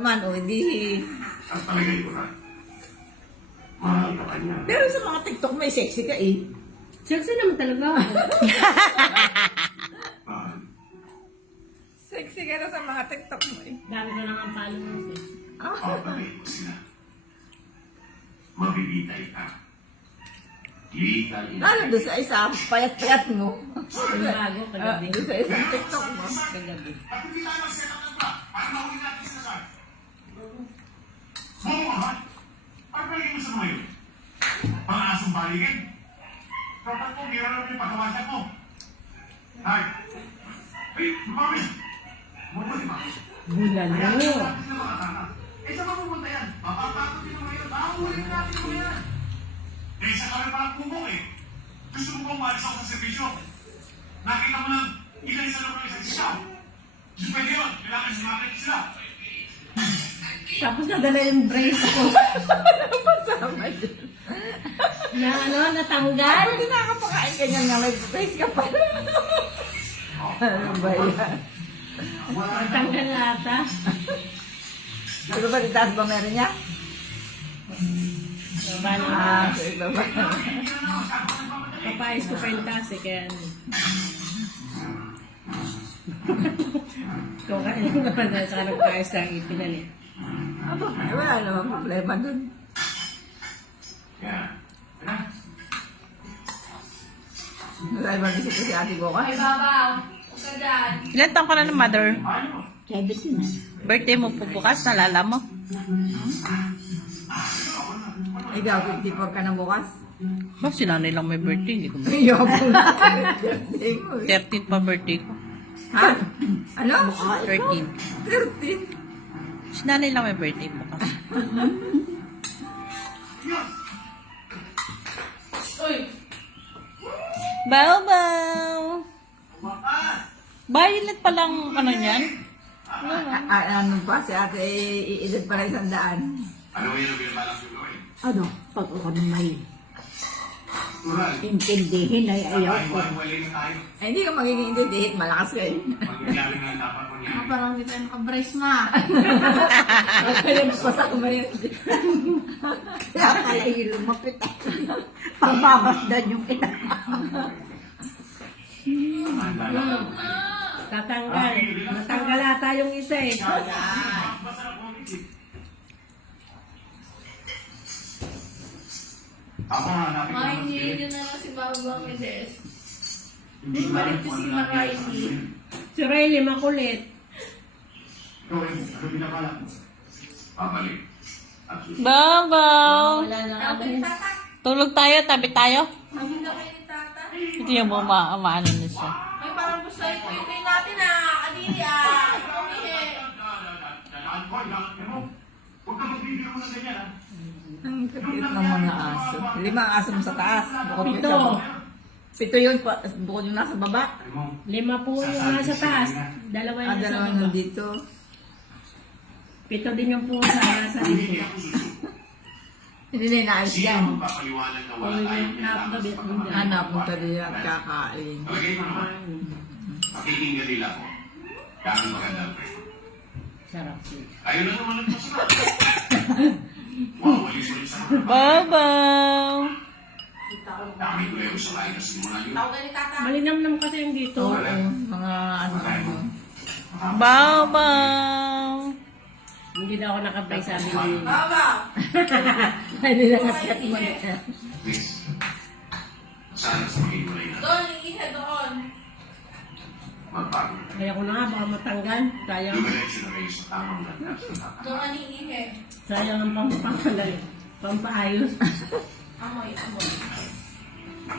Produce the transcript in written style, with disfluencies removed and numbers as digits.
Man, o hindi. Ang palagay ko na. Mahal ka kanya. Pero sa mga TikTok may sexy ka eh. Sexy naman talaga ako. Mahal. Sexy ka na sa mga TikTok mo eh. Dami ko lang ang followers eh. Papatayin mo sila. Mabibitay ka. Lital ina. Lalo doon sa isa, payat-payat mo. Ang bago kagabi. Doon sa isang TikTok mo. Kagabi. At hindi tayo mag-set up ng plan para mahuli natin sila saan. Mga mahal. Ang palagay mo sa mga yun? Pang-asong baligin? Kapag kung gira lang yung pagkawasan mo. Ay! Ay! Mami! Mabuti ba? Bulalo. Kaya natin sila makasama. Eh, saan mapupunta yan? Mapapakot din naman yun. Mahuli natin naman yan. Eh, isa kami parang kumong eh. Gusto mo bang maalis ako sa servisyo? Nakita mo lang, ilan sa loob ng isang sigaw. Gusto pwede yun. Kailangan sumakit sila. Tapos nadala yung brace ko. Masama dyan. Na ano, natanggal. Hindi nakakapakain ka niyan nga may space ka pa. Ano ba yan? Natanggal na ata. Ano ba, itaas ba meron niya? Balo. Sa iba ba? Papayos ko pa yung taas eh, kaya ano. Kung kailan ka pa na sa nagpayos lang ipinalit. Aba, wala namang problema dun. Kaya, Wala naman isip ko si Ate Boka. Ilan taon ka na ng mother? ayaw. 17. Birthday mo po bukas, nalala mo? Ikaw, 54 ka na bukas. Ba, si nanay lang may birthday, hindi ko may. Ayoko na. Birthday mo eh. 13 pa birthday ko. Ha? Ano? 13. 13. Si nanay lang may birthday bukas. Bow-bow! Violet pa lang ano niyan? Ano pa, si Ate, iedad pa rin 100. Ano yun ang binabalak yung gawin? Ano, pag ako na may Tural. intindihin ay ayaw ko. Wali na tayo. Eh, hindi ka magiging intindihin, malakas ka eh. Mangyayari na ang dapat mo niya. Parang hindi tayo nakabrace ma. Kaya nagpasak mo rin. Kaya kaya yung lumapit. Pababasdan yung ina. Tatanggal. Natanggal ata yung isa eh. Ako hanapin ko Ay, ng hindi spirit. yun na lang si Babang Medes. Hindi ko alam kung ano nangyari sa Riley. spirit. Si Riley makulit. Ikaw, ano binabalak mo? Pabalik. At susunod. Bow-bow! Wala na Tawag ako. ni Tata. Tulog tayo, tabi tayo. Sabi na kayo ni Tata. Hindi niya mo maano na siya. May parang gusto yung kuya natin ah. Adili ah. Kumihe. Dalaan ko, ilangat mo. Huwag ka magbibiro mo ng ganyan, ha? Ang cute ng mga aso. 5 aso mo sa taas. Bukod yung Pito. sa 7 yun, bukod yung nasa baba. Ano mo? 5 po yung nasa taas. Dalawa yung nasa Dalawa baba. nandito. 7 din yung pusa nasa Hindi dito. ako susunod. Hindi na inaayos Sino yan. ang magpapaliwanag na wala tayong kailangan sa pagmamahal? Hanap mo tayo at kakain. Palagay mo naman, pakikinggan nila ako. Kaya maganda ang presyo. Sarap siya. Ayun na naman ang masarap. Wow, walis ulit sa mga. Bow-bow! Dami ko yung sa lain na simula yun. Tawag ni Tata. Malinamnam kasi yung dito. Oo, mga ano. Bow-bow! Hindi na ako nakabay sabi ni Baba. Hindi na nakat mo. Please. Sana sa makikulay na. Doon, iihe doon. Magbago. Kaya ko na nga baka matanggal. Sayang. Dumiretso na kayo sa tamang landas na Doon tatanggap. ang iihe. Sayang ang pampanggal. Pampaayos. Amoy, amoy.